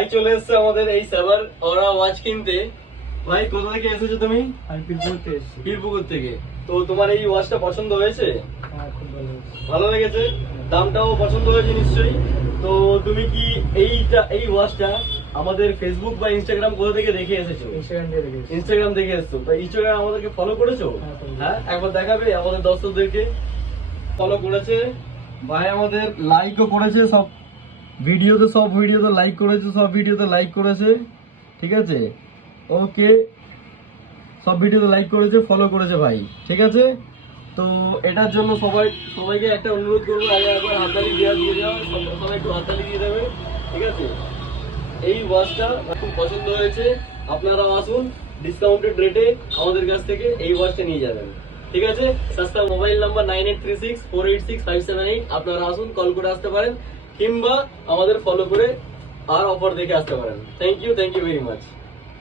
ভাই চলে এসেছে আমাদের এই সাভার ওরা ওয়াচ কিনতে। ভাই কোথা থেকে এসেছো তুমি? আমি পিরপুর থেকে এসেছি। বীরপুকুর থেকে। তো তোমার এই ওয়াচটা পছন্দ হয়েছে? হ্যাঁ, খুব ভালো হয়েছে। ভালো লেগেছে? দামটাও পছন্দ হয়েছে নিশ্চয়ই। তো তুমি কি এই ওয়াচটা আমাদের ফেসবুক বা ইনস্টাগ্রাম কোথা থেকে দেখে এসেছো? ইনস্টাগ্রাম দিয়ে দেখেছি। ইনস্টাগ্রাম দেখে এসেছো। তো ইনস্টাগ্রাম আমাদেরকে ফলো করেছো? হ্যাঁ, follow হ্যাঁ, একবার দেখাবে আমাদের দর্শকদেরকে? ফলো করেছে ভাই, আমাদের লাইকও করেছে, সব ভিডিওতে লাইক করেছে, সব ভিডিওতে লাইক করেছে। ঠিক আছে, ওকে, সব ভিডিওতে লাইক করেছে, ফলো করেছে ভাই। ঠিক আছে, তো এটার জন্য সবাইকে একটা অনুরোধ করবো, আগে একবার হাততালি দিয়ে দেওয়া, সবাই একটু হাততালি দিয়ে দেবে। ঠিক আছে, এই ওয়াচটা খুব পছন্দ হয়েছে, আপনারাও আসুন, ডিসকাউন্টেড রেটে আমাদের কাছ থেকে এই ওয়াচটা নিয়ে যাবেন। ঠিক আছে, সস্তা মোবাইল নাম্বার 9836486578। আপনারা আসুন, কল করে আসতে পারেন, কিংবা আমাদের ফলো করে আর অফার দেখে আসতে পারেন। Thank you very much.